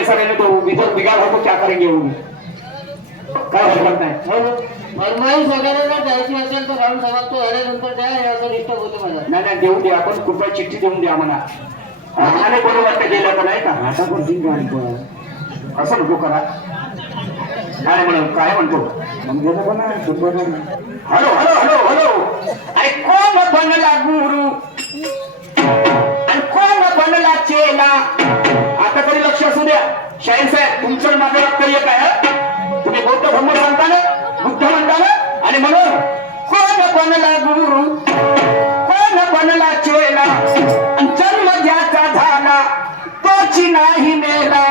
ऐसा नहीं तो विधर बिगाड़ हो तो क्या करेंगे वो काय हरकत नाही फरमाईश वगैरे जर द्यायची असेल तर राम समाज तो आल्यानंतर द्या हे असं डिस्टर्ब होते माझा. नाही नाही देऊ दे आपण कृपया चिठ्ठी देऊन द्या म्हणा. आम्हाला कोणी वाटतं गेलं तर नाही का आता कोणती गाणी पण असं नको करा. काय म्हणून काय म्हणतो मग गेलं पण आहे super hello hello hello hello अरे कोण बनला गुरु आणि कोण बनला चेला. आता तरी लक्ष असू द्या शाहीर साहेब तुमचं माझं रक्त एक आहे. तुम्ही बौद्ध धर्म सांगता ना बुद्ध म्हणता ना आणि म्हणून कोण बनला गुरु कोण बनला चेला जन्म ज्याचा झाला तोची नाही मेला